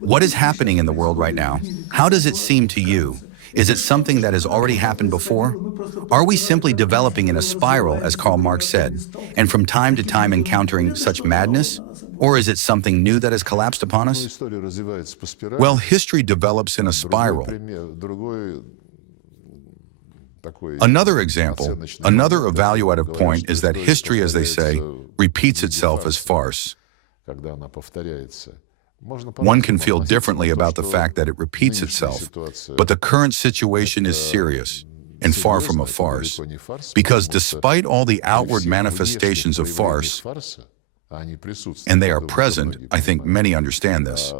What is happening in the world right now? How does it seem to you? Is it something that has already happened before? Are we simply developing in a spiral, as Karl Marx said, and from time to time encountering such madness? Or is it something new that has collapsed upon us? Well, history develops in a spiral. Another example, another evaluative point is that history, as they say, repeats itself as farce. One can feel differently about the fact that it repeats itself, but the current situation is serious and far from a farce, because despite all the outward manifestations of farce, and they are present, I think many understand this,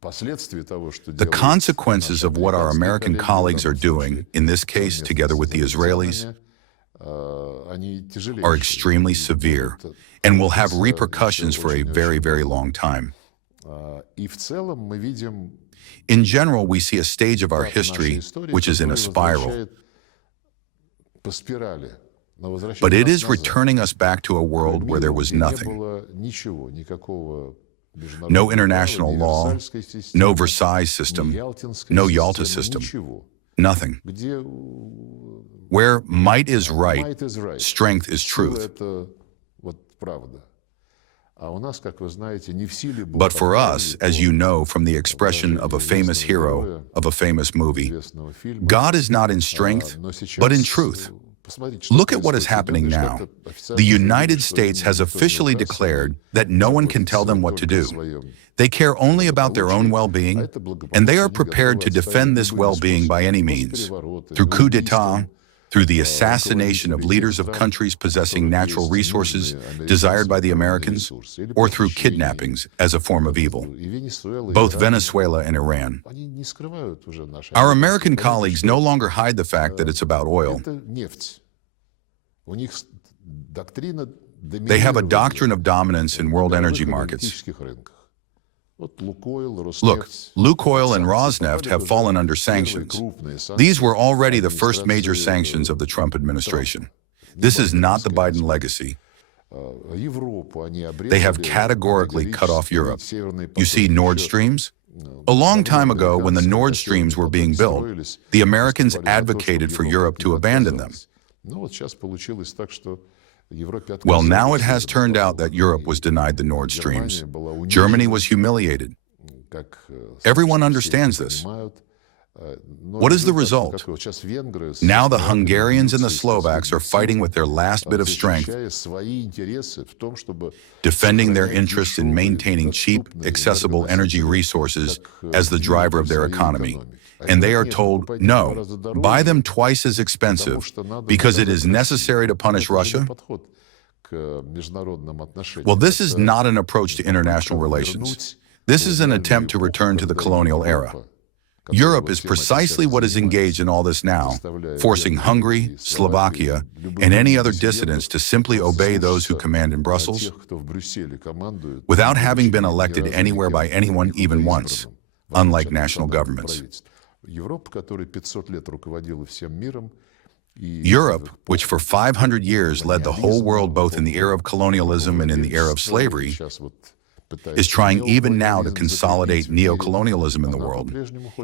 the consequences of what our American colleagues are doing, in this case together with the Israelis, are extremely severe and will have repercussions for a very, very long time. In general, we see a stage of our history which is in a spiral, but it is returning us back to a world where there was nothing. No international law, no Versailles system, no Yalta system, nothing. Where might is right, strength is truth. But for us, as you know from the expression of a famous hero of a famous movie, God is not in strength, but in truth. Look at what is happening now. The United States has officially declared that no one can tell them what to do. They care only about their own well-being, and they are prepared to defend this well-being by any means, through coup d'etat, through the assassination of leaders of countries possessing natural resources desired by the Americans, or through kidnappings as a form of evil, both Venezuela and Iran. Our American colleagues no longer hide the fact that it's about oil. They have a doctrine of dominance in world energy markets. Look, Lukoil and Rosneft have fallen under sanctions. These were already the first major sanctions of the Trump administration. This is not the Biden legacy. They have categorically cut off Europe. You see Nord Streams? A long time ago, when the Nord Streams were being built, the Americans advocated for Europe to abandon them. Well, now it has turned out that Europe was denied the Nord Streams. Germany was humiliated. Everyone understands this. What is the result? Now the Hungarians and the Slovaks are fighting with their last bit of strength, defending their interests in maintaining cheap, accessible energy resources as the driver of their economy. And they are told, no, buy them twice as expensive because it is necessary to punish Russia? Well, this is not an approach to international relations. This is an attempt to return to the colonial era. Europe is precisely what is engaged in all this now, forcing Hungary, Slovakia, and any other dissidents to simply obey those who command in Brussels, without having been elected anywhere by anyone even once, unlike national governments. Europe, which for 500 years led the whole world both in the era of colonialism and in the era of slavery, is trying even now to consolidate neocolonialism in the world.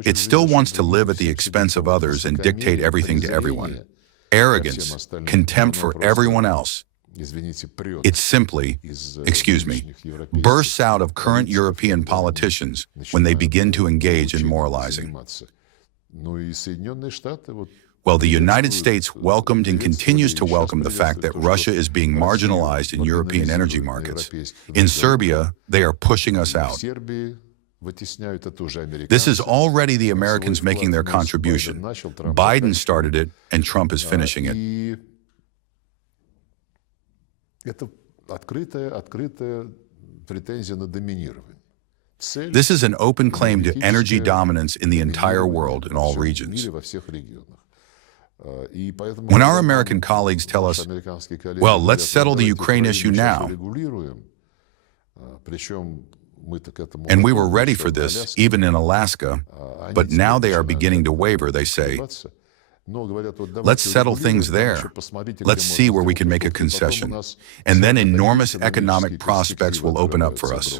It still wants to live at the expense of others and dictate everything to everyone. Arrogance, contempt for everyone else. It simply, bursts out of current European politicians when they begin to engage in moralizing. Well, the United States welcomed and continues to welcome the fact that Russia is being marginalized in European energy markets. In Serbia, they are pushing us out. This is already the Americans making their contribution. Biden started it, and Trump is finishing it. This is an open claim to energy dominance in the entire world in all regions. When our American colleagues tell us, well, let's settle the Ukraine issue now, and we were ready for this, even in Alaska, but now they are beginning to waver, they say, let's settle things there. Let's see where we can make a concession, and then enormous economic prospects will open up for us.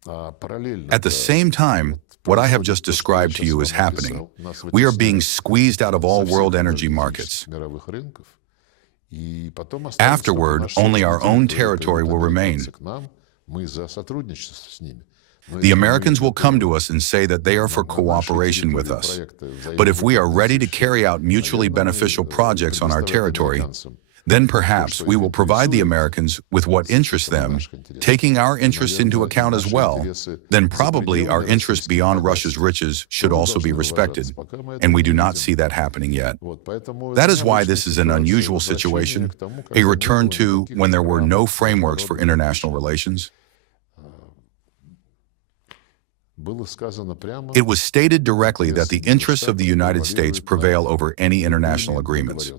Well, now it has turned out that Europe was denied the Nord Streams. This is not the Biden legacy. At the same time, what I have just described to you is happening. We are being squeezed out of all world energy markets. Afterward, only our own territory will remain. The Americans will come to us and say that they are for cooperation with us. But if we are ready to carry out mutually beneficial projects on our territory, then perhaps we will provide the Americans with what interests them, taking our interests into account as well. Then probably our interests beyond Russia's riches should also be respected, and we do not see that happening yet. That is why this is an unusual situation, a return to when there were no frameworks for international relations. It was stated directly that the interests of the United States prevail over any international agreements.